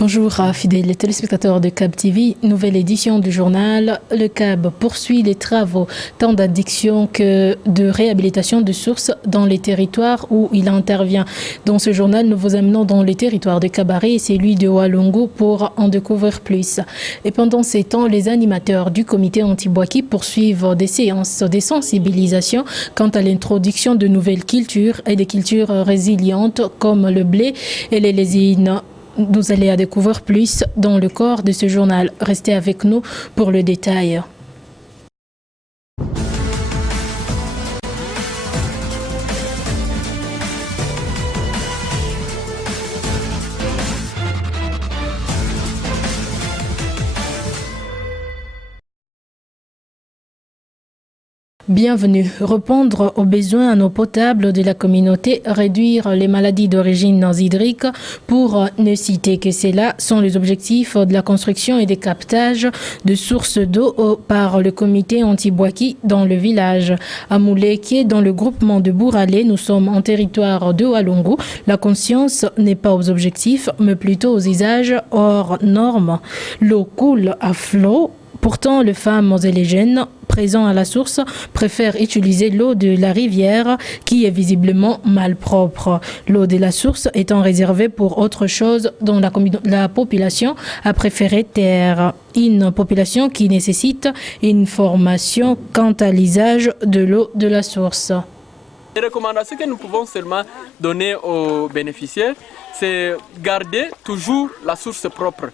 Bonjour fidèles téléspectateurs de CAB TV, nouvelle édition du journal. Le CAB poursuit les travaux tant d'addiction que de réhabilitation de sources dans les territoires où il intervient. Dans ce journal, nous vous amenons dans les territoires de Cabaret et celui de Walungu pour en découvrir plus. Et pendant ces temps, les animateurs du comité anti-Bouaki poursuivent des séances de sensibilisation quant à l'introduction de nouvelles cultures et des cultures résilientes comme le blé et les lésines. Vous allez à découvrir plus dans le corps de ce journal. Restez avec nous pour le détail. Bienvenue. Répondre aux besoins en eau potable de la communauté, réduire les maladies d'origine hydrique, pour ne citer que cela, sont les objectifs de la construction et des captages de sources d'eau par le comité anti-Bouaki dans le village. À Mouleke, dans le groupement de Bouralé, nous sommes en territoire de Walungu. La conscience n'est pas aux objectifs, mais plutôt aux usages hors normes. L'eau coule à flot. Pourtant, les femmes et les jeunes présents à la source préfèrent utiliser l'eau de la rivière qui est visiblement malpropre. L'eau de la source étant réservée pour autre chose dont la population a préféré taire. Une population qui nécessite une formation quant à l'usage de l'eau de la source. Les recommandations que nous pouvons seulement donner aux bénéficiaires, c'est garder toujours la source propre.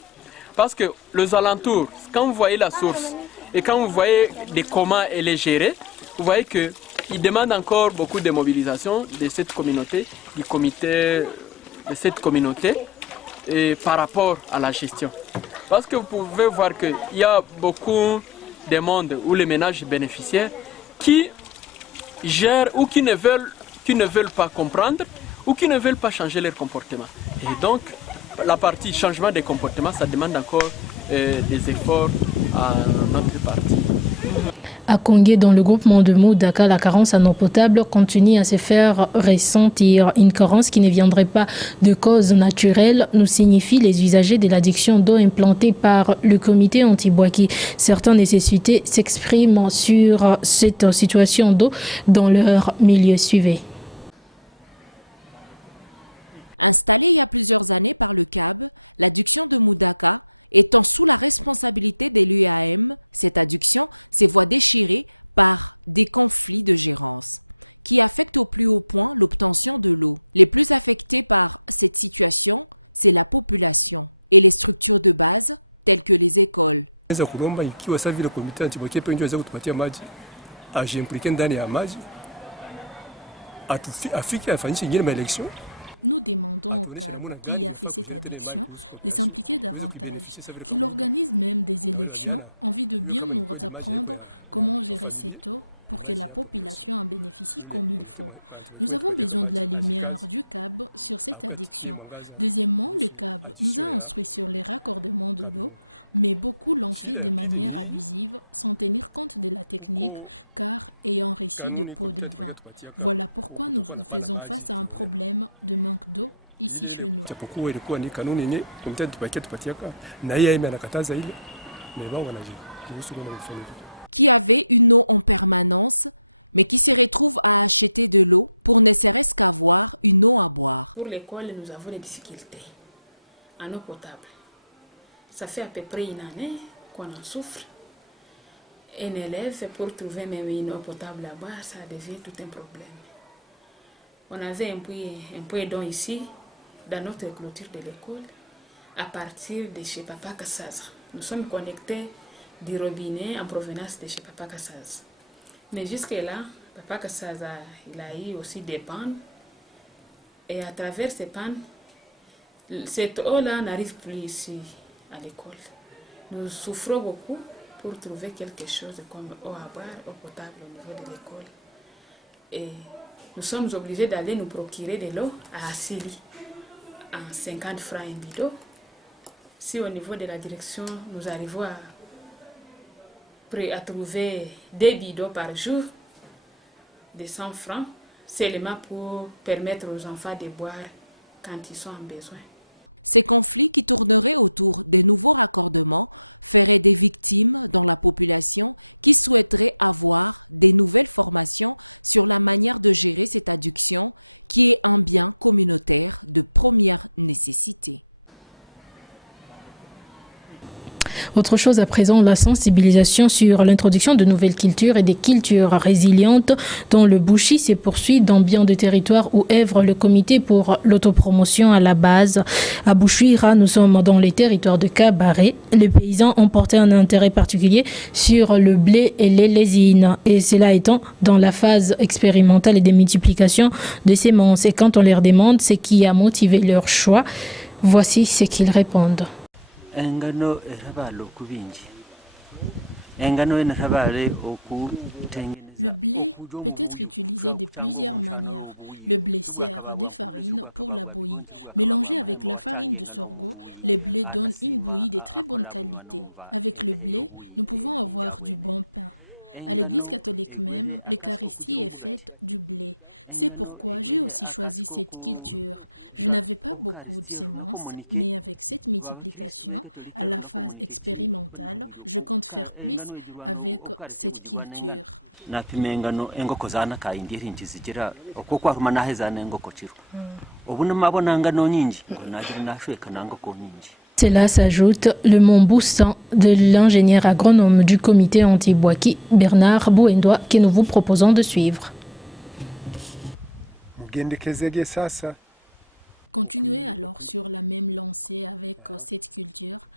Parce que les alentours, quand vous voyez la source et quand vous voyez comment elle est gérée, vous voyez qu'il demande encore beaucoup de mobilisation de cette communauté, du comité de cette communauté par rapport à la gestion. Parce que vous pouvez voir qu'il y a beaucoup de monde ou les ménages bénéficiaires qui gèrent ou qui ne veulent pas comprendre ou qui ne veulent pas changer leur comportement. Et donc, la partie changement des comportements, ça demande encore des efforts à notre partie. À Kongé, dans le groupement de Moudaka, la carence en eau potable continue à se faire ressentir. Une carence qui ne viendrait pas de cause naturelle, nous signifie les usagers de l'addiction d'eau implantée par le comité anti-Bouaki. Certaines nécessités s'expriment sur cette situation d'eau dans leur milieu. Suivez. Qui voit défiler par des conflits de jeunesse, qui affecte au plus haut point l'obtention de l'eau. Le plus affecté par cette situation, c'est la population et les structures de base telles que les écoles. Naweza kulomba ikiwa sasa vile komite anti-Bouaki pia inaweza kutupatia maji, ajimplike ndani ya maji, afike afanyishe ingine maelection, atuoneshe namna gani inafaa kushiriki tena maji kuhusu population, iweze kuibeneficia sasa vile kawaida. Na wale wabiana hiyo kama ni kweli maji haiko ya familia, ni maji ya population. Ule komite anti-Bouaki tupatia maji ajikazi akatie mwangaza kuhusu addiction ya Kabihungu. Shida ya pili ni hii, huko kanuni komite anti-Bouaki tupatiaka kutokuwa na pana maji kiholela. Ile japokuwa ilikuwa ni kanuni yenye komite anti-Bouaki tupatiaka, na yeye anakataza ile, mais bon wanaji kuhusu kuna mfano qui avait une eau en permanence, mais qui se retrouve à acheter de l'eau pour ne pas avoir une eau. Pour l'école, nous avons des difficultés en eau potable. Ça fait à peu près une année qu'on en souffre. Un élève, pour trouver même une eau potable là-bas, ça devient tout un problème. On avait un puits d'eau ici, dans notre clôture de l'école, à partir de chez Papa Kassaza. Nous sommes connectés du robinet en provenance de chez Papa Kassaza. Mais jusque-là, Papa Kassaza, il a eu aussi des pannes. Et à travers ces pannes, cette eau-là n'arrive plus ici à l'école. Nous souffrons beaucoup pour trouver quelque chose comme eau à boire, eau potable au niveau de l'école. Et nous sommes obligés d'aller nous procurer de l'eau à Assili, en 50 francs un bidon. Si au niveau de la direction, nous arrivons à trouver 2 bidons par jour, de 100 francs, seulement pour permettre aux enfants de boire quand ils sont en besoin. Ce conflit qui tournerait autour de nouveaux raccordements serait des victimes de la population qui souhaiterait avoir de nouvelles formations sur la manière de gérer cette production qui est un bien communautaire de première nécessité. Autre chose à présent, la sensibilisation sur l'introduction de nouvelles cultures et des cultures résilientes dont le Bushi se poursuit dans bien des territoires où œuvre le comité pour l'autopromotion à la base. À Bouchouira, nous sommes dans les territoires de Kabaré. Les paysans ont porté un intérêt particulier sur le blé et les lésines, et cela étant dans la phase expérimentale et de multiplication de semences. Et quand on leur demande ce qui a motivé leur choix, voici ce qu'ils répondent. Engano erabale okubingi engano erabale okutengeneza okuja omubuyu kuchanga omunshano y'obuyi tubwakababwa mpulule tubwakababwa bigonji tubwakababwa amahembo wachange engano omubuyi anasima akola bunywana umva edehe y'obuyi yinja bwene engano egwere akasiko kugira omugati engano egwere akasiko kugira obukaristia runakomunike baba Kristo bekatolika runakomunike ki banirubiro ku engano ejirwana obukarite bugirwana engano napima engano engoko zana kayindiri nkizigira okwo kwaruma nahezana engoko kiro obuna mabona ngano nyingi ngo nagira nashweka nangoko nyingi. Cela s'ajoute le mot boostant de l'ingénieur agronome du comité anti-Bouaki, Bernard Bouendois, que nous vous proposons de suivre. Mugendekezege sasa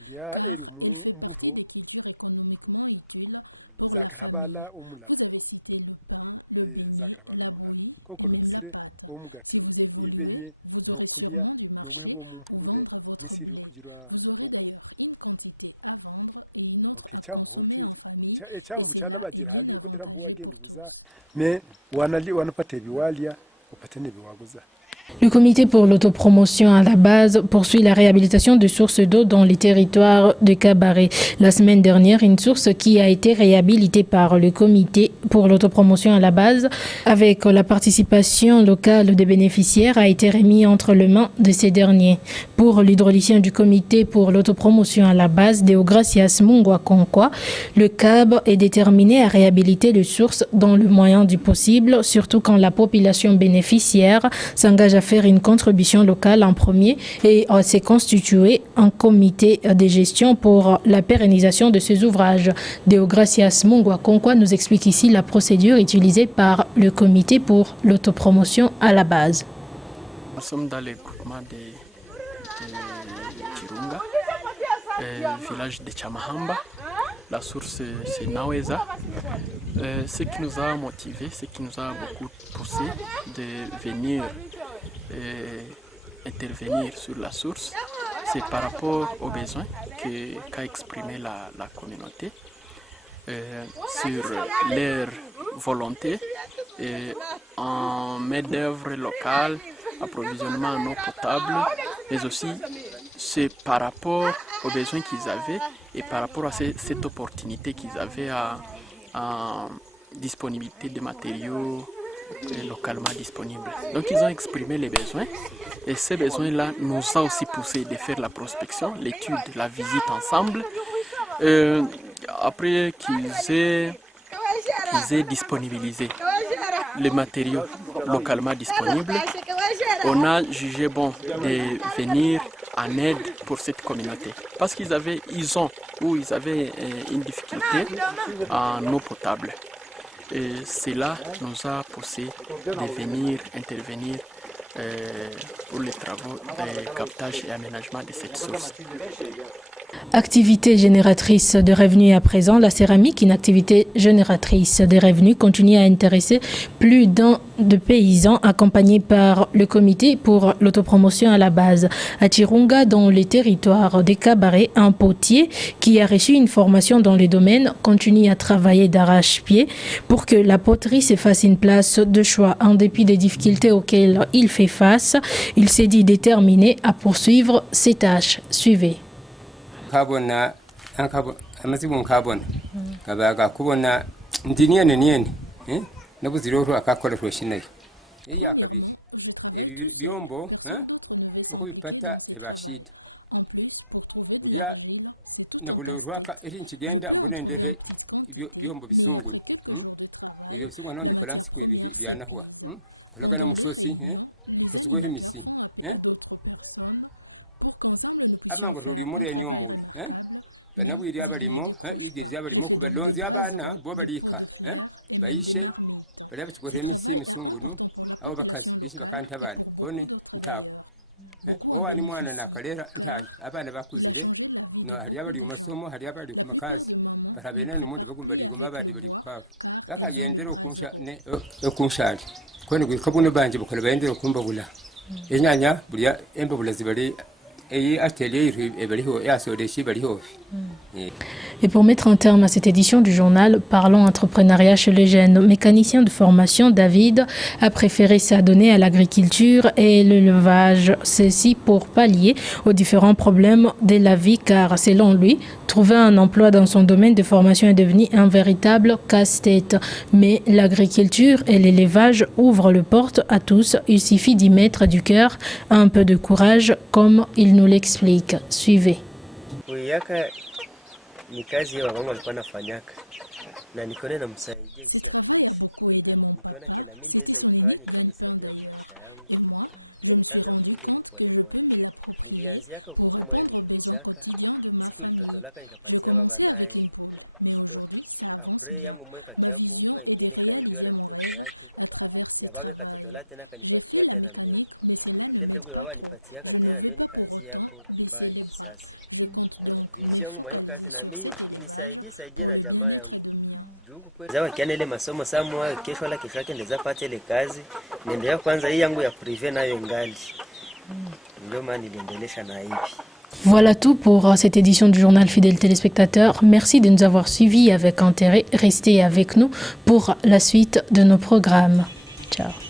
ya eri mbuho zakarabala omulala koko lotisire omugati ibenye nokulya noguhebo omumpulule misiri kugira obuyi echambu cyana bagira hali kudira mbu wagenda buza me wanapata ebiwalya upate nebiwaguza. Le comité pour l'autopromotion à la base poursuit la réhabilitation de sources d'eau dans les territoires de Kabaré. La semaine dernière, une source qui a été réhabilitée par le comité pour l'autopromotion à la base avec la participation locale des bénéficiaires a été remise entre les mains de ces derniers. Pour l'hydraulicien du comité pour l'autopromotion à la base, Deogracias Mungwakonkwa, le CAB est déterminé à réhabiliter les sources dans le moyen du possible, surtout quand la population bénéficiaire s'engage à faire une contribution locale en premier et s'est constitué un comité de gestion pour la pérennisation de ces ouvrages. Deogracias Mungwakonkwa nous explique ici la procédure utilisée par le comité pour l'autopromotion à la base. Nous sommes dans le groupement de Chirunga, village de Chamahamba. La source c'est Naweza. Ce qui nous a motivé, ce qui nous a beaucoup poussé de venir intervenir sur la source, c'est par rapport aux besoins qu'a exprimé la communauté, sur leur volonté en main-d'œuvre locale, approvisionnement en eau potable, mais aussi c'est par rapport aux besoins qu'ils avaient et par rapport à cette opportunité qu'ils avaient à disponibilité de matériaux localement disponibles. Donc ils ont exprimé les besoins et ces besoins-là nous ont aussi poussé de faire la prospection, l'étude, la visite ensemble. Après qu'ils aient disponibilisé les matériaux localement disponibles, on a jugé bon de venir en aide pour cette communauté parce qu'ils avaient une difficulté en eau potable. Et cela nous a poussé de venir intervenir pour les travaux de captage et aménagement de cette source. Activité génératrice de revenus à présent, la céramique, une activité génératrice de revenus, continue à intéresser plus d'un de paysans accompagnés par le comité pour l'autopromotion à la base. À Chirunga, dans les territoires des Kabaré, un potier qui a reçu une formation dans les domaines continue à travailler d'arrache-pied pour que la poterie se fasse une place de choix. En dépit des difficultés auxquelles il fait face, il s'est dit déterminé à poursuivre ses tâches. Suivez. Kabona amazibu nkabona kabaga kubona ndiniene nabuziro akakora twashinayo iya kabiri ebi byombo uko bipata ebashida burya nabule rwaka eri nkigenda mbone ndere byombo bisunguni ibyo bisungwa no mbikola nsiku ibiri byanahwa kolagana mushosi tekigwe misi amango tuli mureni omula banabwiri abalimo yigiriza abalimo kubalonzi abana bo balika bayishe bali abakigwe misi misungunu abo bakazi bishi bakantabana kone ntako owani mwana nakalera ntayi abana bakuzire no hali abali masomo hali abali ku makazi barabena n'umundi bagumba ligoma abandi bali kukafa bakagendera okunshali kone gwikabuno banje bukola bayendera okumbabula enyanya bulya embabula zibali Et pour mettre un terme à cette édition du journal Parlons entrepreneuriat chez les jeunes, mécanicien de formation, David a préféré s'adonner à l'agriculture et l'élevage, ceci pour pallier aux différents problèmes de la vie, car selon lui, trouver un emploi dans son domaine de formation est devenu un véritable casse-tête. Mais l'agriculture et l'élevage ouvrent les portes à tous, il suffit d'y mettre du cœur, un peu de courage, comme il nous l'explique. Suivez. Ni kazi ya babangu alikuwa anafanyaka na nikaona namsaidia kisi ya kuishi. Nikaona kena mimi ndeweza ifanye kwa nisaidia maisha yangu. Nikaanza kufuga ili kwa kwa. Nilianziaka huko mwenye nilizaka. Siku ilitotolaka nikapatia baba naye mtoto. Apre yangu mweka kiapo ufa ingine kaibiwa na mtoto yake. Ya baba katotola tena kanipatia tena mbele. Ile mbegu baba nipatiaka tena ndio nikaanzia hapo bai sasa. Vision yangu mwenye kazi na mimi inisaidie na jamaa yangu. Juku kweli zawa kiana ile masomo samwa kesho wala kesho yake ndeza pata ile kazi. Niendelea kwanza hii yangu ya privé nayo ngali. Ndio maana niliendelesha na hivi. Voilà tout pour cette édition du journal Fidèles téléspectateurs. Merci de nous avoir suivis avec intérêt. Restez avec nous pour la suite de nos programmes. Ciao.